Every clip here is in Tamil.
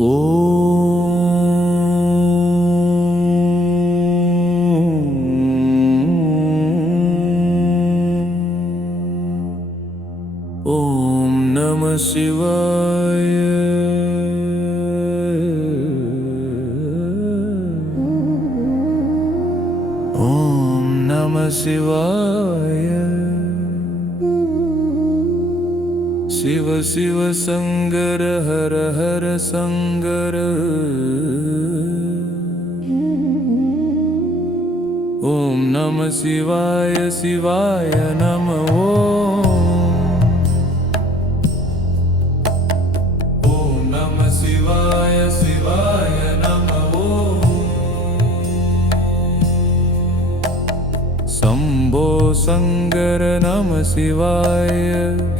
ॐ नमः शिवाय। ॐ नमः शिवाय। शिव शिव सङ्गर हर हर सङ्गर शिवाय शिवाय नम। ॐ नमः शिवाय शिवाय नम। शम्भो शङ्कर नम शिवाय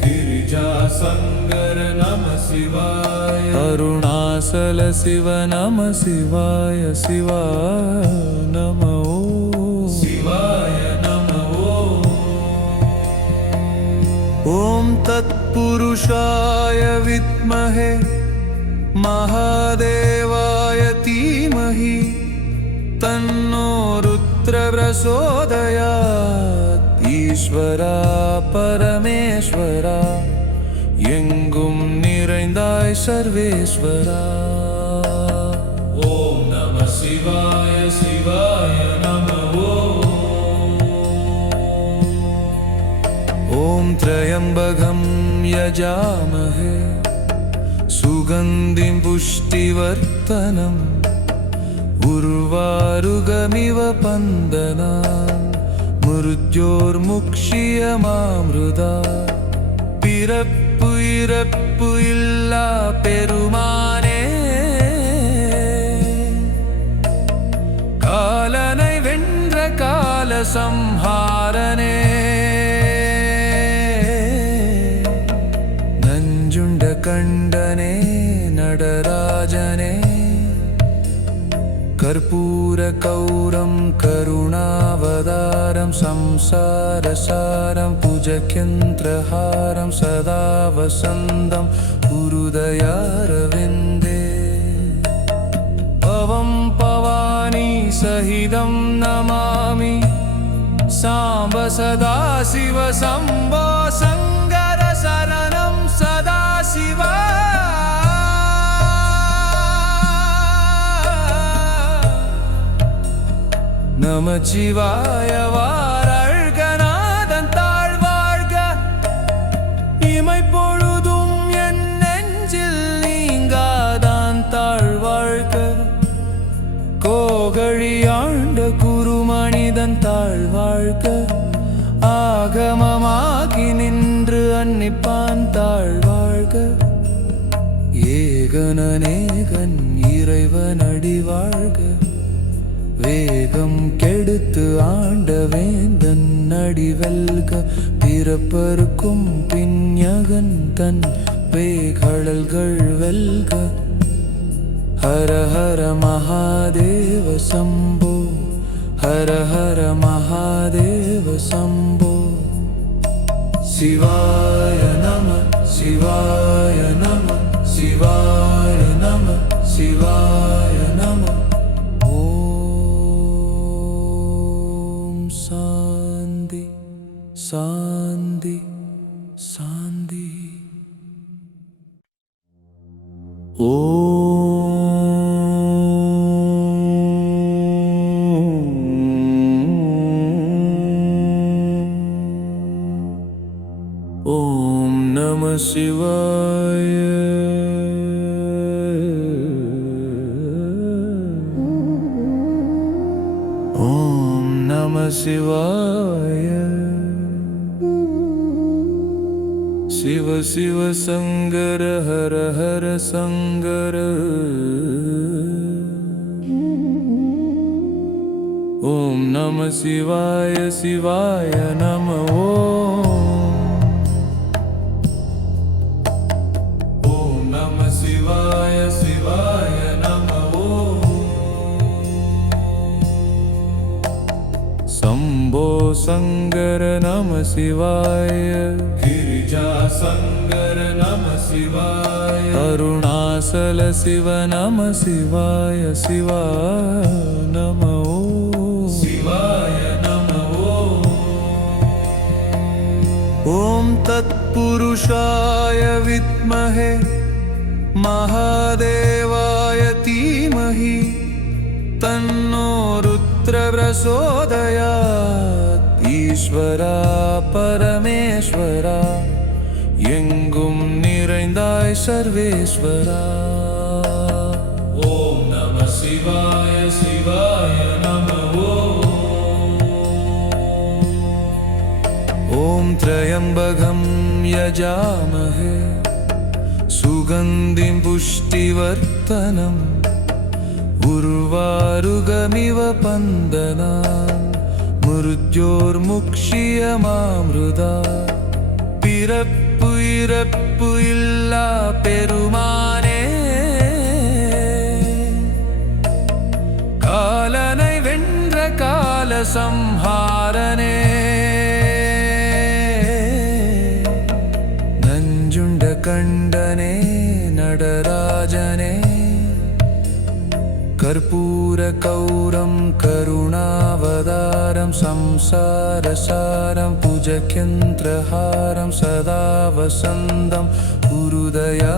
गिरिजा शङ्कर नम शिवाय अरुणाचल शिव नम शिवाय शिवाय नमो ॐ तत्पुरुषाय विद्महे महादेवाय धीमहि तन्नो रुद्रप्रचोदयात् ஈஸ்வரா பரமேஸ்வரா எங்கும் நிறைந்தாய் சர்வேஸ்வரா ஓம் நம சிவாய சிவாய ॐ त्र्यम्बकं यजामहे सुगन्धिं पुष्टिवर्धनम् उर्वारुगमिव पन्दना मृत्योर्मुक्षीयमामृदा பிறப்பு இறப்பு இல்லா பெருமானே காலனை வென்ற கால சம்ஹாரனே கண்டனே நடராஜனே. கற்பூர கௌரம் கருணாவதாரம் சம்சாரசாரம் புஜகேந்திரஹாரம் சதா வசந்தம் குருதயாரவிந்தே. பவம் பவானி சகிதம் நமாமி சாம்ப சதா சிவ சம்போ நமச்சிவாய வாரழ்கநாதன் தாழ்வாழ்க. இமை பொழுதும் என் நெஞ்சில் நீங்காதான் தாழ்வாழ்க. கோகழி ஆண்ட குருமனிதன் தாழ்வாழ்க. ஆகமமாகி நின்று அன்னிப்பான் தாழ்வாழ்க. ஏகனநேகன் இறைவன் அடிவாழ்க. தேகம் கெடுத்து ஆண்ட வேந்தன் அடிவல்க பிறப்பருக்கும் பின்யகன் தன் வேகடல்கள் வெல்க. ஹர ஹர மகாதேவ சம்போ ஹர ஹர மகாதேவ சம்போ. சிவாய நம சிவாய நம. हर हर सङ्गर ॐ नमः शिवाय शिवाय नम ॐ नमः शिवाय शिवाय नम शम्भो शङ्कर नम शिवाय शिवाय अरुणासल शिव नम शिवाय शिवा नमो। शिवाय नमो। ॐ तत्पुरुषाय विद्महे महादेवाय धीमहि तन्नो रुद्रप्रसोदया ईश्वरा परमेश्वरा। எங்கும் நிறைந்தாய் சர்வேஸ்வரா ॐ नमः शिवाय शिवाय नमः ॐ त्र्यम्बकं यजामहे सुगन्धिं पुष्टिवर्धनम् उर्वारुगमिव पन्दना मृत्योर्मुक्ष्यमामृदा பிறப்பு இல்லா பெருமானே. காலனை வென்ற கால சம்ஹாரனே கற்பூர கௌரம் கருணாவதாரம் சம்சாரசாரம் புஜகேந்திரஹாரம் சதா வசந்தம் குருதயாரவிந்தே.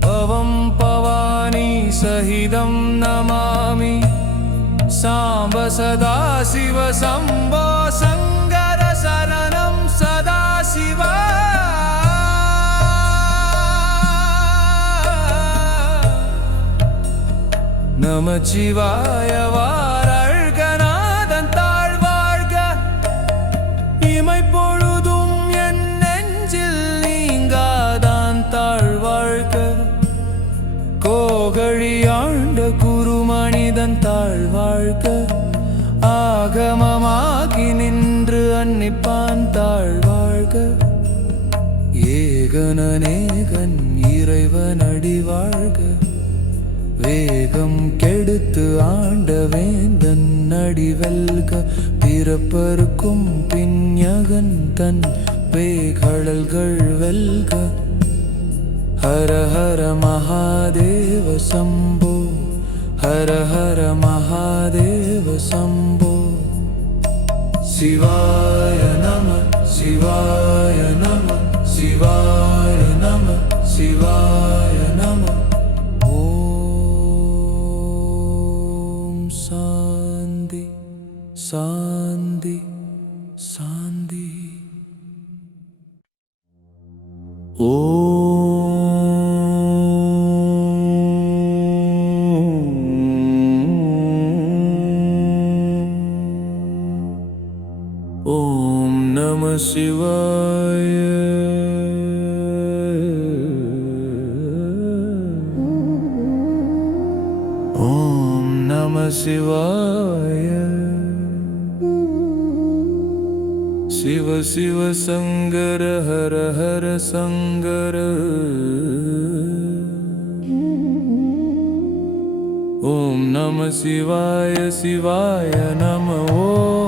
பவம் பவானி சகிதம் நமாமி சாம்ப சதா சிவ சம்போ நமச்சிவாய வாரழ்கநாதன் தாழ்வாழ்க. இமை பொழுதும் என் நெஞ்சில் நீங்காதான் தாழ்வாழ்க. கோகழி ஆண்ட குருமனிதன் தாழ்வாழ்க. ஆகமமாகி நின்று அன்னிப்பான் தாழ்வாழ்க. ஏகனநேகன் இறைவன் அடிவாழ்க. தேகம் கெடுத்து ஆண்ட வேந்தன் அடிவல்க பிறப்பருக்கும் பின்யகன் தன் வேகழல்கள் வெல்க. ஹர ஹர மகாதேவ சம்போ ஹர ஹர மகாதேவ சம்போ. சிவாய நம சிவாய நம சிவாய நம சிவாய शिवाय। शिव शिव सङ्गर हर हर सङ्गर ॐ नम शिवाय शिवाय नमो।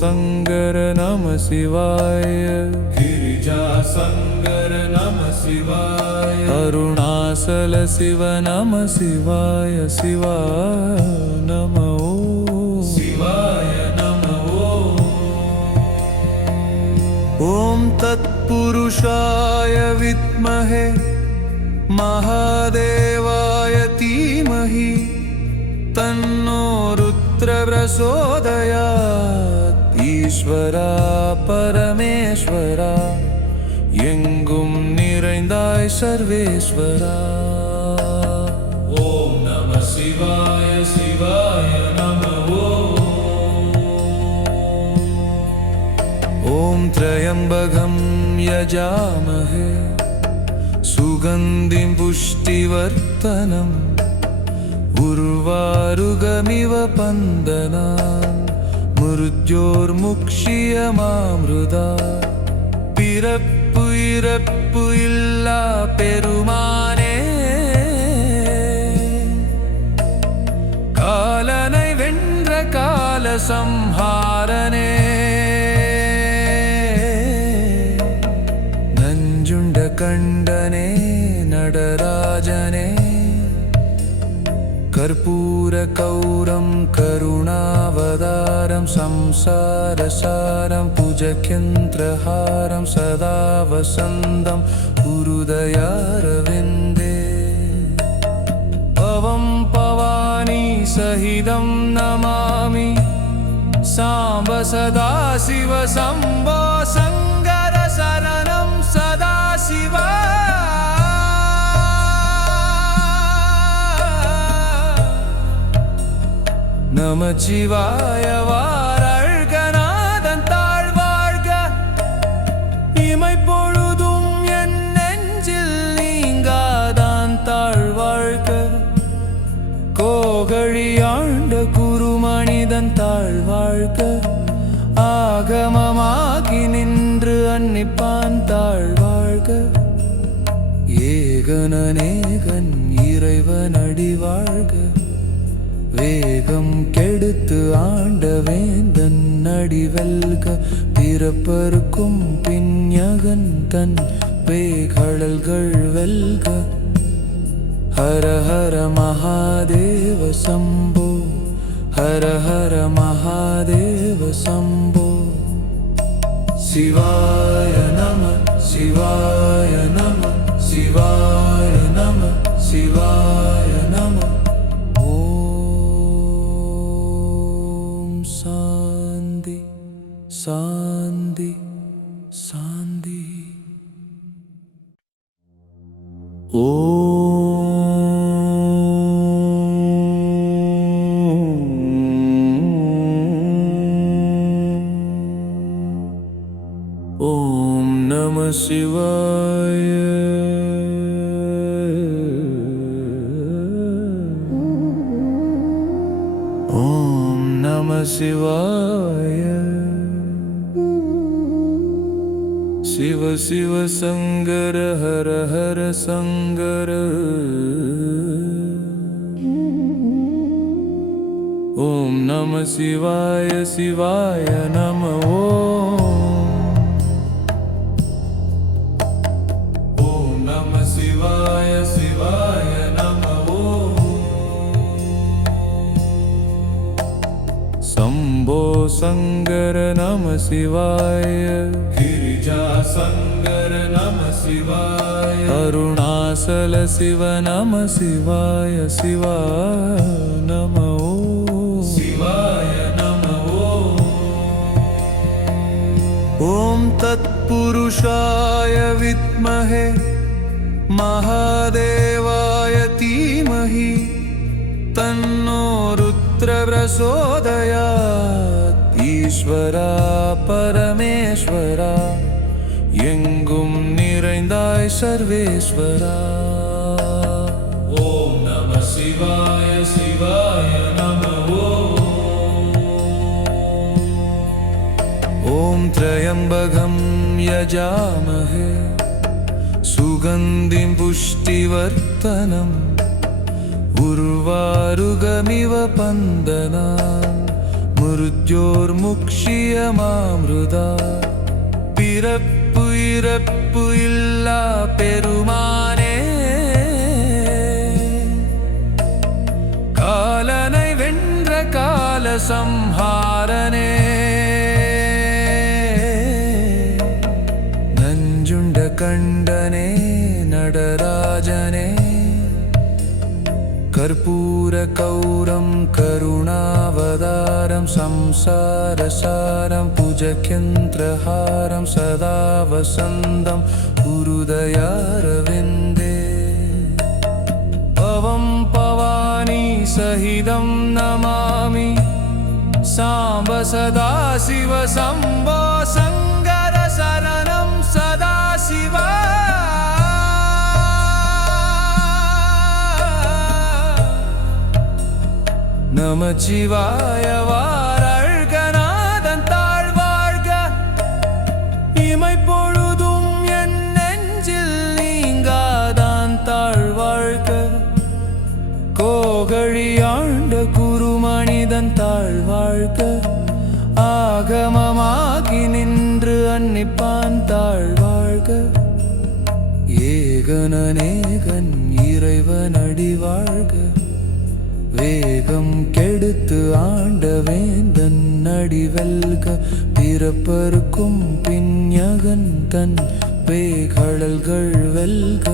सङ्गर नम शिवाय। गिरिजा सङ्गर नम शिवाय। अरुणासल शिव नम शिवाय शिवा नमो। शिवाय नमो। ॐ तत्पुरुषाय विद्महे महादेवाय धीमहि तन्नो रुद्रप्रसोदया ஈஸ்வரா பரமேஸ்வரா எங்கும் நிறைந்தாய் சர்வேஸ்வரா ॐ नमः शिवाय शिवाय नमः ॐ त्र्यम्बकं यजामहे सुगन्धिं पुष्टिवर्धनम् उर्वारुगमिव पन्दना அமுருஜோர்முக்ஷியமாமிருதா பிறப்பு இறப்பு இல்லா பெருமானே. காலனை வென்ற கால சம்ஹாரனே. நஞ்சுண்ட கண்டனே நடராஜனே. கற்பூர கௌரம் करुणावतारं संसारसारं भुजकेन्द्रहारं सदा वसन्तं हृदयारविन्दे पवं पवानी सहितं नमामि साम्ब सदा शिव நமச்சிவாய வாரழ்கநாதன் தாழ்வாழ்க. இமை பொழுதும் என் நெஞ்சில் நீங்காதான் தாழ்வாழ்க. கோகழி ஆண்ட குருமனிதன் தாழ்வாழ்க. ஆகமமாகி நின்று அன்னிப்பான் தாழ்வாழ்க. ஏகனநேகன் இறைவன் அடிவாழ்க. வேகம் கெடுத்து ஆண்ட வேந்தன் அடிவெல்க பிறப்பருக்கும் பின்யகன் தன் வேகடல்கள் வெல்க. ஹர ஹர மகாதேவ சம்போ ஹர ஹர மகாதேவ சம்போ. சிவாய நம சிவாய நம சிவாய நம சிவாய शान्ति शान्ति। ॐ नम शिवाय। ॐ नम शिवाय। शिव सङ्गर हर हर सङ्गर ॐ नम शिवाय शिवाय नमो। सङ्गर नम शिवाय। गिरिजा सङ्गर नम शिवाय। अरुणासल शिव नम शिवाय शिवा नमो। शिवाय नमो। ॐ तत्पुरुषाय विद्महे महादेवाय धीमहि तन्नो रुद्रप्रसोदया ஈஸ்வரா பரமேஸ்வரா எங்கும் நிறைந்தாய் சர்வேஸ்வரா ஓம் நம சிவாய சிவாய நம ஓம் त्र्यम्बकं यजामहे सुगन्धिं पुष्टिवर्धनम् उर्वारुगमिव पन्दनान् മുക്ഷിയമാമൃത. പിറപ്പു ഇറപ്പു ഇല്ല പെരുമാനെ. കാലനൈ വെണ്ട കാല സംഹാരനേ. നഞ്ചുണ്ട കണ്ടനേ നടരാജനേ. कर्पूरकौरं करुणावतारं संसारसारं भुजकेन्द्रहारं सदा वसन्तं हृदयारविन्दे पवं पवानी सहितं नमामि साम्ब सदा शिव शम्भो सङ्गर நமச்சிவாய வாரழ்கநாதன் தாழ்வாழ்க. இமை பொழுதும் என் நெஞ்சில் நீங்காதான் தாழ்வாழ்க. கோகழி ஆண்ட குருமனிதன் தாழ்வாழ்க. ஆகமமாகி நின்று அன்னிப்பான் தாழ்வாழ்க. ஏகனநேகன் இறைவன் அடிவாழ்க. தேகம் கெடுத்து ஆண்ட வேந்தன் அடிவல்க பிறப்பருக்கும் பின்யகன் தன் பேகடல்கள் வெல்க.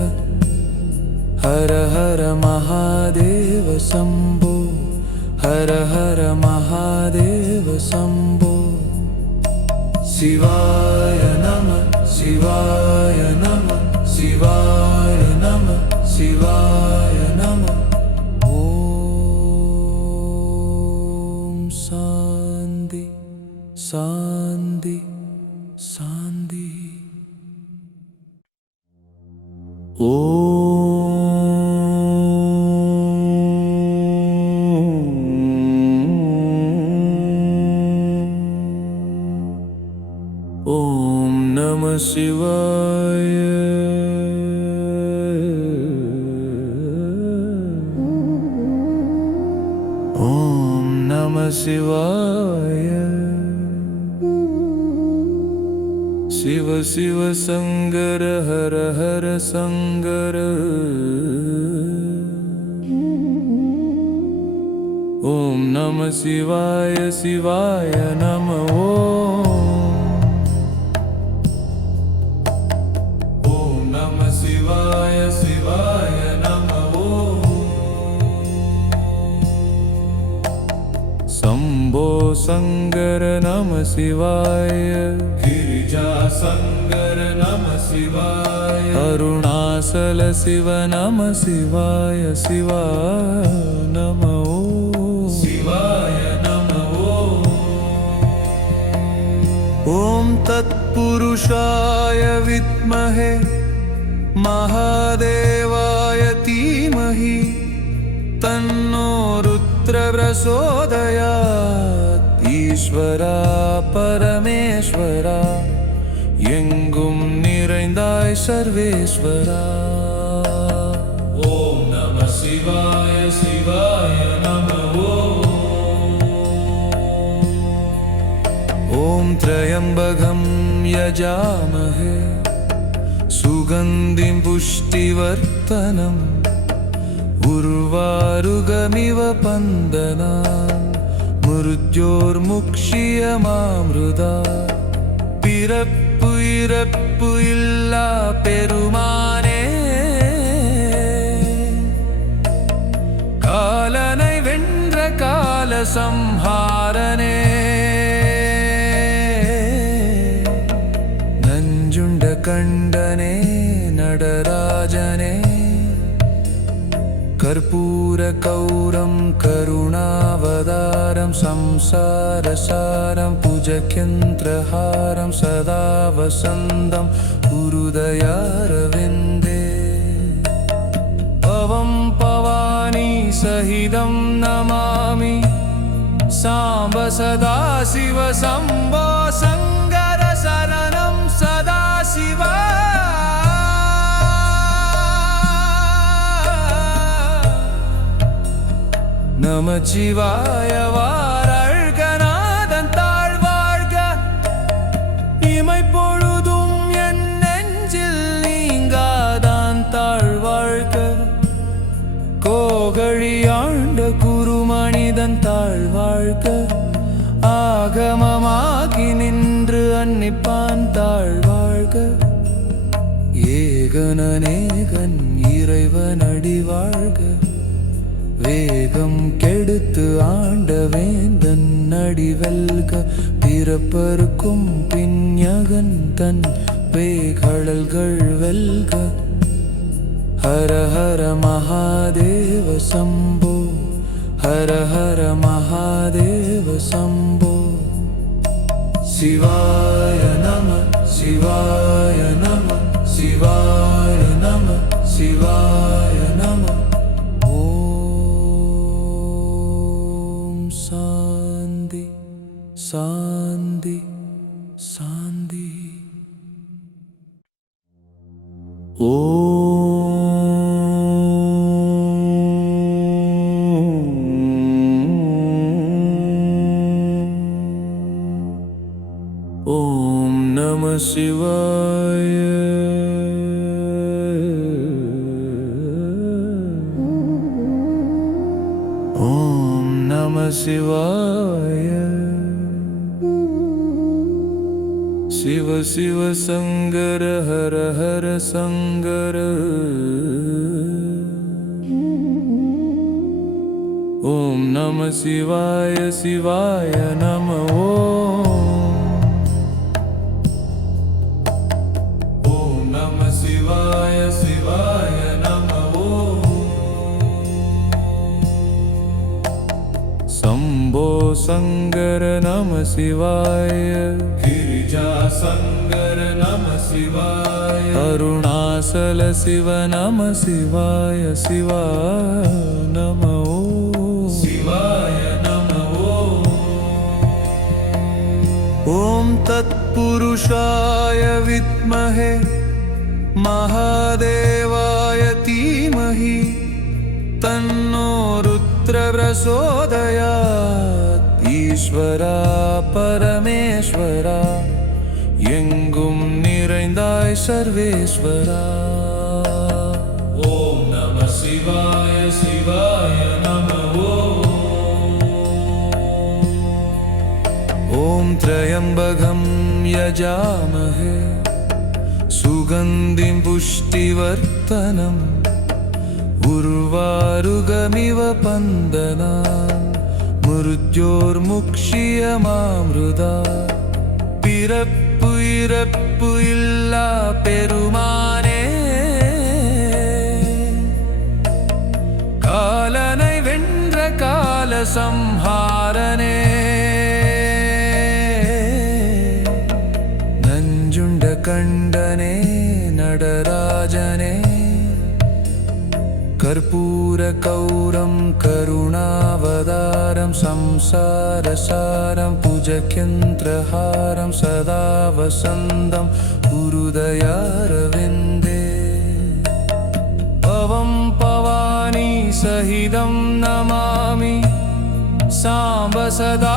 ஹர ஹர மகாதேவ சம்போ ஹர ஹர மகாதேவ சம்போ. சிவாய நம சிவாய நம. हर हर सङ्गर ॐ नम शिवाय शिवाय नम ॐ नम शिवाय शय नमो शम्भो सङ्गर नम शिवाय। शङ्कर नम शिवाय अरुणासल शिव नम। शिवाय शिवा नमो। शिवाय नमो ॐ तत्पुरुषाय विद्महे महादेवाय धीमहि तन्नो रुद्रव्रसोदया ईश्वरा परमेश्वरा। எங்கும் நிறைந்தாய் சர்வேஸ்வரா ॐ नमः शिवाय शिवाय नम ॐ त्र्यम्बकं यजामहे सुगन्धिं पुष्टिवर्धनम् उर्वारुगमिव पन्दना मृत्योर्मुक्षीयमामृदा பிறப்பு இறப்பு இல்லா பெருமானே. காலனை வென்ற கால சம்ஹாரனே. நஞ்சுண்ட கண்டனே நடராஜனே. கற்பூர கௌரம் கருணாவதா. கருணாவதாரம் சம்சாரசாரம் புஜகேந்திரஹாரம் சதா வசந்தம் உருதயாரவிந்தே பவம் பவானி சகிதம் நமாமி சாம்ப சதா சிவ சம்போ சங்கர சரணம் சதா சிவா நமச்சிவாய வாரழ்கநாதன் ஏகனநேகன் இறைவன் அடி வாழ்க வேகம் கெடுத்து ஆண்ட வேந்தன் அடி வெல்க பிறப்பருக்கும் பின்யகன் தன் பேகடல்கள் வெல்க. ஹர ஹர மகாதேவ சம்போ ஹர ஹர மகாதேவ சம்போ. சிவாய நம சிவாய நம சிவாய சிவாய நம. ஓம் சாந்தி சாந்தி சாந்தி. ஓம் शिवाय। शिव शिव सङ्गर हर हर सङ्गर ॐ नम शिवाय शिवाय नमो। सङ्गर नम शिवाय। गिरिजा सङ्गर नम शिवाय। अरुणासल शिव नम शिवाय शिवा नमो। शिवाय नमो। ॐ तत्पुरुषाय विद्महे महादेवाय धीमहि तन्नो रुद्रव्रसोदयात् ஈஸ்வரா பரமேஸ்வரா எங்கும் நிறைந்தாய் சர்வேஸ்வரா ॐ नमः शिवाय शिवाय नम ॐ त्र्यम्बकं यजामहे सुगन्धिं पुष्टिवर्धनम् उर्वारुगमिव पन्दना மருத்யோர்முக்ஷியமாமிருதா பிறப்பு இறப்பு இல்லா பெருமானே. காலனை வென்ற கால சம்ஹாரனே கற்பூர கௌரம் கருணாவதாரம் சம்சாரசாரம் புஜகேந்திரஹாரம் சதா வசந்தம் உருதயாரவிந்தே பவம் பவானி சகிதம் நமாமி சாம்ப சதா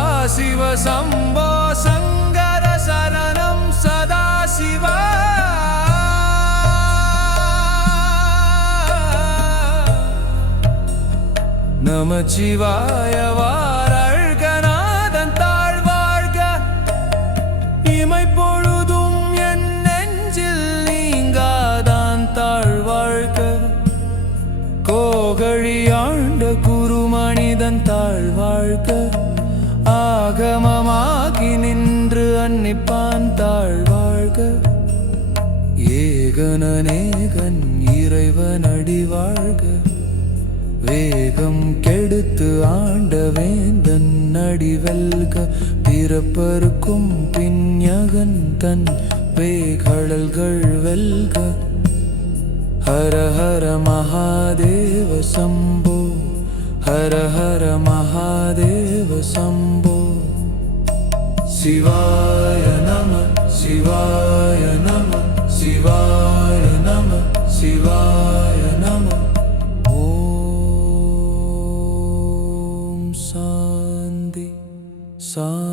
நமச்சிவாய வாரழ்கநாதன் தாழ்வாழ்க. இமை பொழுதும் என் நெஞ்சில் நீங்காதான் தாழ்வாழ்க. கோகழி ஆண்ட குருமனிதன் தாழ்வாழ்க. ஆகமமாகி நின்று அன்னிப்பான் தாழ்வாழ்க. ஏகனநேகன் இறைவன் அடிவாழ்க. வேகம் கெடுத்து ஆண்ட வேந்தன் அடிவல்க பிறப்பருக்கும் பின்யகன் தன் வேகடல்கள் வெல்க. ஹர ஹர மகாதேவ சம்போ ஹர ஹர மகாதேவ சம்போ. சிவாய நம சிவாய நம சிவாய நம சிவாய saw